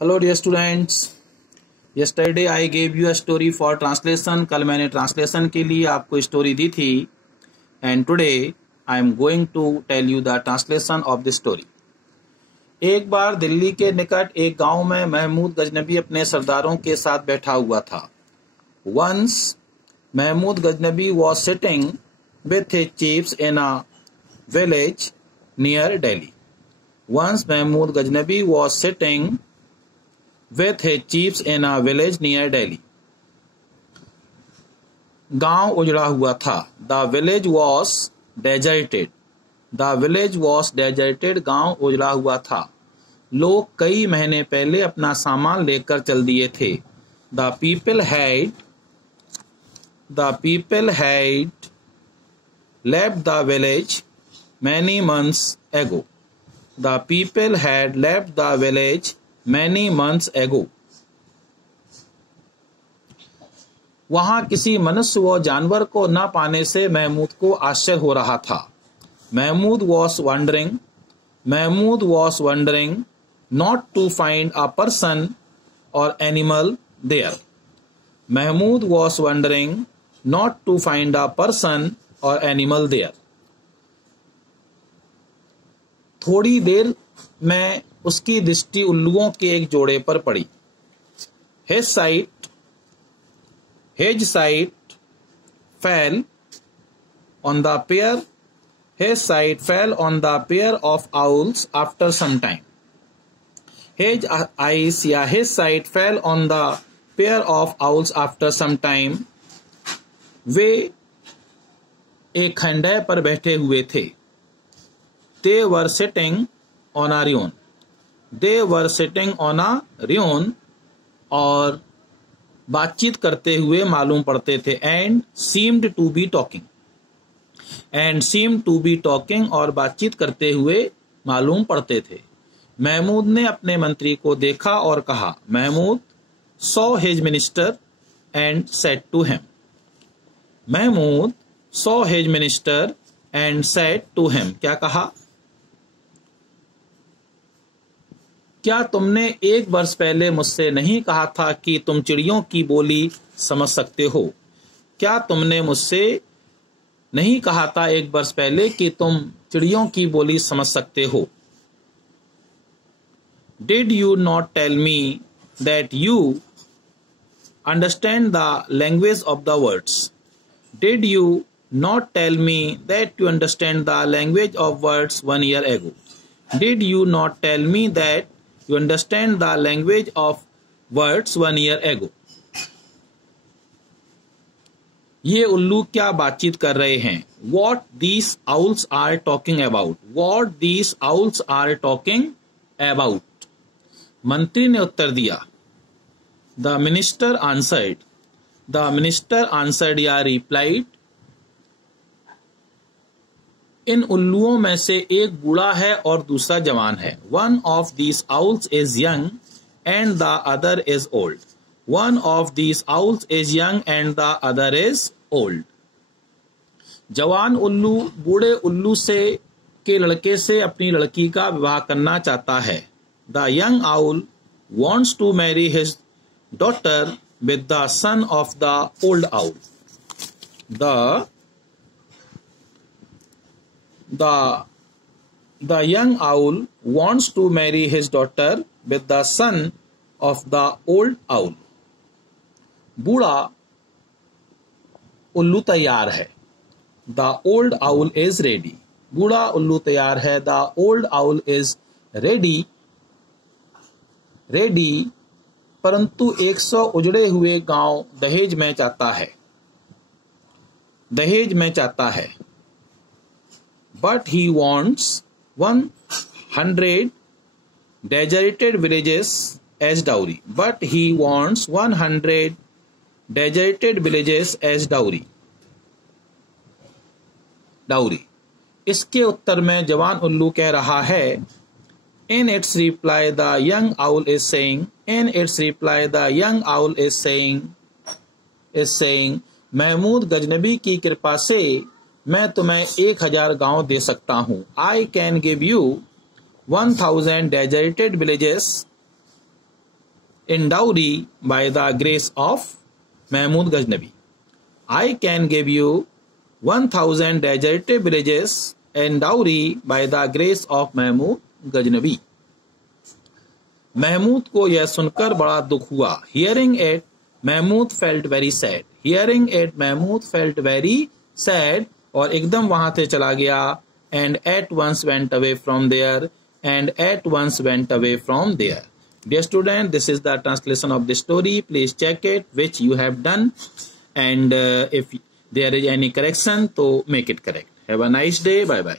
Hello dear students. Yesterday I gave you a story for translation. कल मैंने translation के लिए आपको story दी थी. And today I am going to tell you the translation of this story. एक बार दिल्ली के निकट एक गांव में महमूद गजनबी अपने सरदारों के साथ बैठा हुआ था. Once Mahmud Ghaznavi was sitting with his chiefs in a village near Delhi. Once Mahmud Ghaznavi was sitting with his chiefs in a village near Delhi. गांव उजड़ा हुआ था. The village was deserted. The village was deserted. गांव उजड़ा हुआ था. लोग कई महीने पहले अपना सामान लेकर चल दिए थे. The people had left the village many months ago. The people had left the village many months ago. वहां किसी मनुष्य व जानवर को न पाने से महमूद को आश्चर्य हो रहा था. Mahmud was wondering not to find a person or animal there. Mahmud was wondering not to find a person or animal there. थोड़ी देर में उसकी दृष्टि उल्लुओं के एक जोड़े पर पड़ी. His sight fell on the pair of owls after some time. His sight fell on the pair of owls after some time. वे एक खंडे पर बैठे हुए थे. They were sitting on a rion और बातचीत करते हुए मालूम पड़ते थे. And seemed to be talking और बातचीत करते हुए मालूम पड़ते थे. महमूद ने अपने मंत्री को देखा और कहा. Mahmud saw his minister and said to him. Mahmud saw his minister and said to him. क्या कहा? क्या तुमने एक वर्ष पहले मुझसे नहीं कहा था कि तुम चिड़ियों की बोली समझ सकते हो? क्या तुमने मुझसे नहीं कहा था एक वर्ष पहले कि तुम चिड़ियों की बोली समझ सकते हो? Did you not tell me that you understand the language of the words? Did you not tell me that you understand the language of words 1 year ago? Did you not tell me that you understand the language of words 1 year ago? ये उल्लू क्या बातचीत कर रहे हैं? What these owls are talking about? What these owls are talking about? मंत्री ने उत्तर दिया. The minister answered या replied. इन उल्लुओं में से एक बूढ़ा है और दूसरा जवान है. One of these owls is young and the other is old. One of these owls is young and the other is old. जवान उल्लू बूढ़े उल्लू के लड़के से अपनी लड़की का विवाह करना चाहता है. The young owl wants to marry his daughter with the son of the old owl. The young owl wants to marry his daughter with the son of the old owl. बूढ़ा उल्लू तैयार है. The old owl is ready. बूढ़ा उल्लू तैयार है. The old owl is ready. परंतु 100 उजड़े हुए गांव दहेज में चाहता है. But he wants 100 deserted villages as dowry. Dowry. इसके उत्तर में जवान उल्लू कह रहा है. In its reply, the young owl is saying, Mahmood Ghaznavi की कृपा से मैं तुम्हें 1000 गांव दे सकता हूँ. I can give you 1000 deserted villages in dowry by the grace of Mahmud Ghaznavi. I can give you 1000 deserted villages in dowry by the grace of Mahmud Ghaznavi. Mahmood को यह सुनकर बड़ा दुख हुआ. Hearing it, Mahmood felt very sad. Hearing it, Mahmood felt very sad और एकदम वहां से चला गया. And at once went away from there. And at once went away from there. Dear student, this is the translation of the story. Please check it, which you have done. And if there is any correction, so make it correct. Have a nice day. Bye bye.